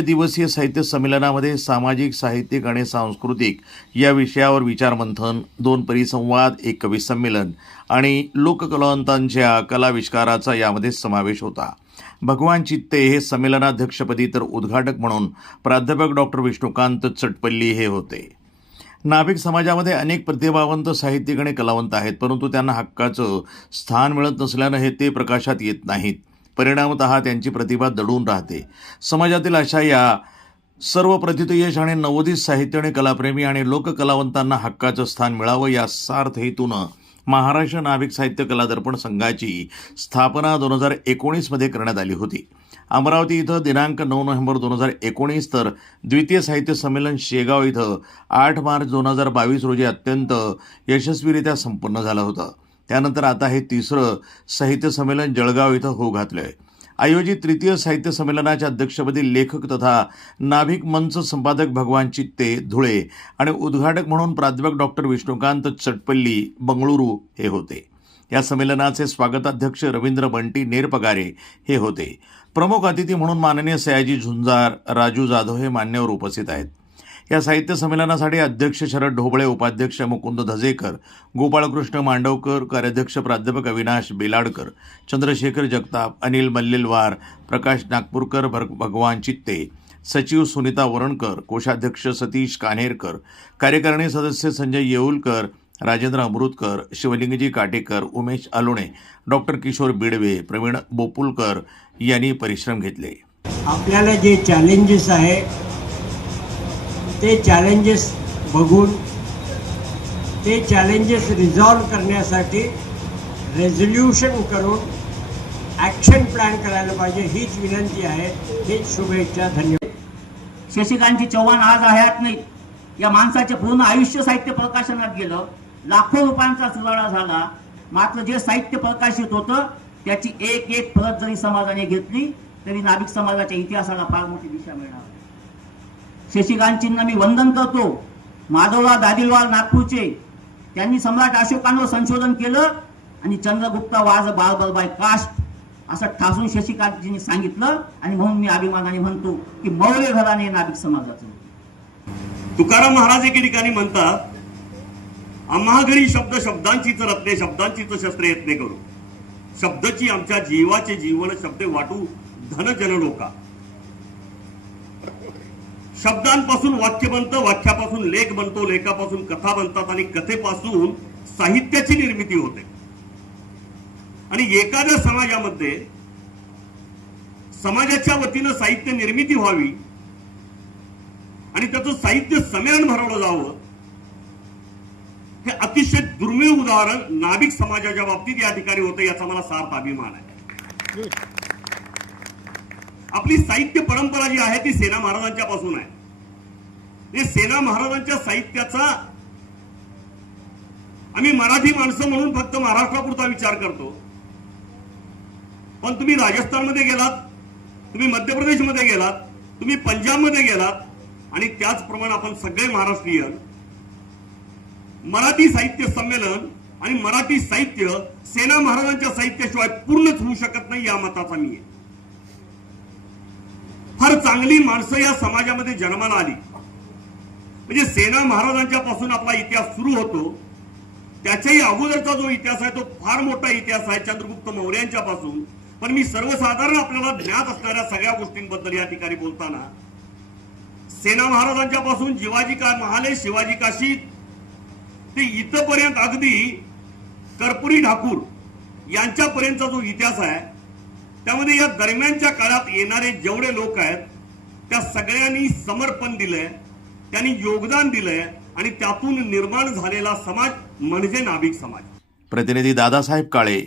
दिवसीय साहित्य संमेलनामध्ये सामाजिक साहित्यिक आणि सांस्कृतिक या विषयावर विचारमंथन दोन परिसंवाद एक कवी संमेलन आणि लोककलावंतांच्या कलाविष्काराचा यामध्ये समावेश होता. भगवान चित्ते हे संमेलनाध्यक्षपदी तर उद्घाटक म्हणून प्राध्यापक डॉक्टर विष्णुकांत चटपल्ली हे होते. नाभिक समाजामध्ये अनेक प्रतिभावंत साहित्यिक आणि कलावंत आहेत परंतु त्यांना हक्काचं स्थान मिळत नसल्यानं हे ते प्रकाशात येत नाहीत. परिणामत त्यांची प्रतिभा दडून राहते. समाजातील अशा या सर्व प्रतितयश आणि नवोदित साहित्य आणि कलाप्रेमी आणि लोककलावंतांना हक्काचं स्थान मिळावं या सार्थ हेतूनं महाराष्ट्र नाभिक साहित्य कला दर्पण संघाची स्थापना दोन हजार एकोणीसमध्ये करण्यात आली होती. अमरावती इथं दिनांक नऊ नोव्हेंबर दोन हजार एकोणीस तर द्वितीय साहित्य संमेलन शेगाव इथं आठ मार्च दोन हजार बावीस रोजी अत्यंत यशस्वीरित्या संपन्न झालं होतं. त्यानंतर आता हे तिसरं साहित्य संमेलन जळगाव इथं होऊ घातलं आहे आयोजित तृतीय साहित्य संमेलनाच्या अध्यक्षपदी लेखक तथा नाभिक मंच संपादक भगवान चित्ते धुळे आणि उद्घाटक म्हणून प्राध्यापक डॉक्टर विष्णुकांत चटपल्ली बंगळुरू हे होते. या संमेलनाचे स्वागताध्यक्ष रवींद्र बंटी नेरपगारे हे होते. प्रमुख अतिथी म्हणून माननीय सयाजी झुंजार राजू जाधव हे मान्यवर उपस्थित आहेत. या साहित्य संमेलनासाठी अध्यक्ष शरद ढोबळे उपाध्यक्ष मुकुंद धजेकर गोपाळकृष्ण मांडवकर कार्याध्यक्ष प्राध्यापक अविनाश बेलाडकर चंद्रशेखर जगताप अनिल मल्लेलवार प्रकाश नागपूरकर भर- भगवान चित्ते सचिव सुनीता वरणकर कोषाध्यक्ष सतीश कान्हेरकर कार्यकारिणी सदस्य संजय येऊलकर राजेंद्र अमृतकर शिवलिंगजी काटेकर उमेश अलोणे डॉक्टर किशोर बिडवे प्रवीण बोपुलकर यांनी परिश्रम घेतले. आपल्याला जे चॅलेंजेस आहे ते चॅलेंजेस बघून ते चॅलेंजेस रिझॉल्व करण्यासाठी रेझोल्युशन करून ॲक्शन प्लॅन करायला पाहिजे हीच विनंती आहे. हीच शुभेच्छा धन्यवाद. शशिकांतजी चव्हाण आज हयात नाहीत या माणसाचे पूर्ण आयुष्य साहित्य प्रकाशनात गेलं. लाखो रुपयांचा सुधारणा झाला. मात्र जे साहित्य प्रकाशित होतं त्याची एक एक प्रत जरी समाजाने घेतली तरी नाभिक समाजाच्या इतिहासाला फार मोठी दिशा मिळणार शशिकांतजींना मी वंदन करतो. माधवराव दादिलवाल नागपूरचे. त्यांनी सम्राट अशोकांवर संशोधन केलं आणि चंद्रगुप्त वाज बार बाय कास्ट असं ठासून शशिकांतजींनी सांगितलं आणि म्हणून मी अभिमानाने म्हणतो की मौर्य घराने नाभिक समाजाचं तुकाराम महाराज एके ठिकाणी म्हणतात आम्हा घरी शब्द शब्दांचीच रत्ने शब्दांचीच शस्त्रे यत्ने करू. शब्दची आमच्या जीवाचे जीवन शब्द वाटू धन जन लोका शब्दांपासून वाक्य बनतं वाक्यापासून लेख बनतो लेखापासून कथा बनतात आणि कथेपासून साहित्याची निर्मिती होते. आणि एखाद्या समाजामध्ये समाजाच्या वतीनं साहित्य निर्मिती व्हावी आणि त्याचं साहित्य सम्यान भरवलं जावं हे अतिशय दुर्मिळ उदाहरण नाभिक समाजाच्या बाबतीत या ठिकाणी होतं याचा मला सार्थ अभिमान आहे. आपली साहित्य परंपरा जी आहे ती सेना महाराजांच्या पासून आहे. सेना महाराजांच्या साहित्याचा आम्ही मराठी माणसं म्हणून फक्त महाराष्ट्रापुरता विचार करतो. पण तुम्ही राजस्थानमध्ये गेलात तुम्ही मध्य प्रदेशमध्ये गेलात तुम्ही पंजाबमध्ये गेलात आणि त्याचप्रमाणे आपण सगळे महाराष्ट्रीयन मराठी साहित्य संमेलन आणि मराठी साहित्य सेना महाराजांच्या साहित्याशिवाय पूर्णच होऊ शकत नाही या मताचा मी आहे. फार चांगली माणसं या समाजामध्ये जन्माला आली. म्हणजे सेना महाराजांच्या पासून आपला इतिहास सुरू होतो. त्याच्याही अगोदरचा जो इतिहास आहे तो फार मोठा इतिहास आहे चंद्रगुप्त मौर्यांच्या पासून. पण मी सर्वसाधारण आपल्याला ज्ञात असणाऱ्या सगळ्या गोष्टींबद्दल या ठिकाणी बोलताना सेना महाराजांच्या पासून जिवाजी का महाले शिवाजी काशी ते इथपर्यंत अगदी कर्पुरी ठाकूर यांच्यापर्यंतचा जो इतिहास आहे त्यामध्ये या दरम्यानच्या काळात येणारे जेवढे लोक आहेत त्या सगळ्यांनी समर्पण दिलंय त्यांनी योगदान दिलंय आणि त्यातून निर्माण झालेला समाज म्हणजे नाभिक समाज. प्रतिनिधी दादासाहेब काळे